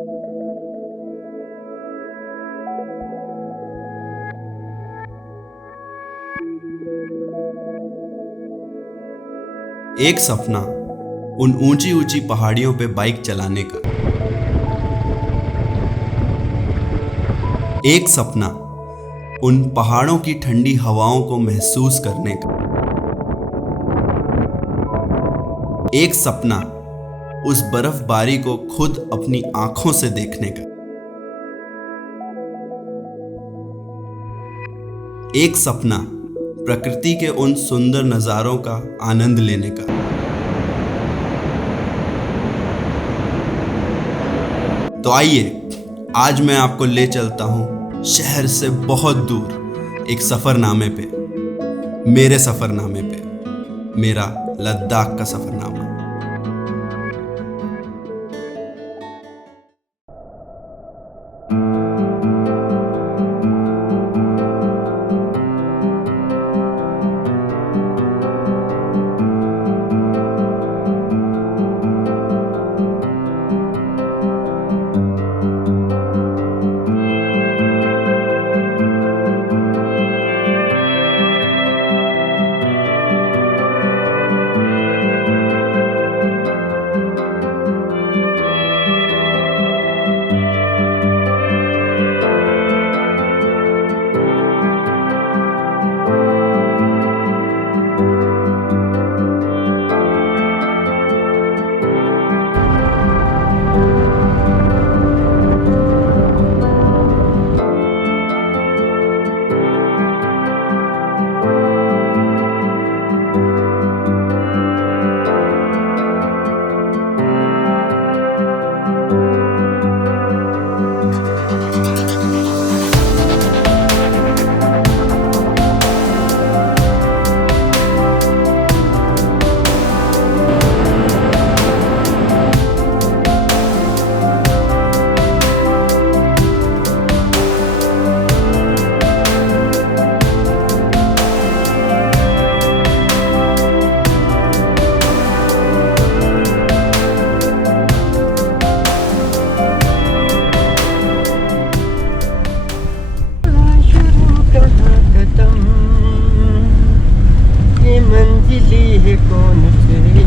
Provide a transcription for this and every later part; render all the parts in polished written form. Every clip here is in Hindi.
एक सपना उन ऊंची ऊंची पहाड़ियों पे बाइक चलाने का। एक सपना उन पहाड़ों की ठंडी हवाओं को महसूस करने का। एक सपना उस बर्फबारी को खुद अपनी आंखों से देखने का। एक सपना प्रकृति के उन सुंदर नजारों का आनंद लेने का। तो आइए आज मैं आपको ले चलता हूं शहर से बहुत दूर एक सफरनामे पे, मेरे सफरनामे पे, मेरा लद्दाख का सफरनामा।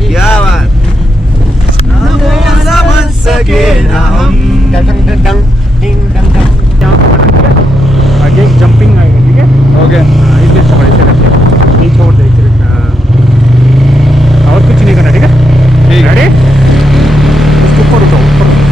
क्या बात आगे जंपिंग आएगा, ठीक है? ओके, इधर छोड़, इधर रखिए, ये छोड़ दे, इधर और कुछ नहीं करना, ठीक है? रेडी? उसको ऊपर उठाओ, ऊपर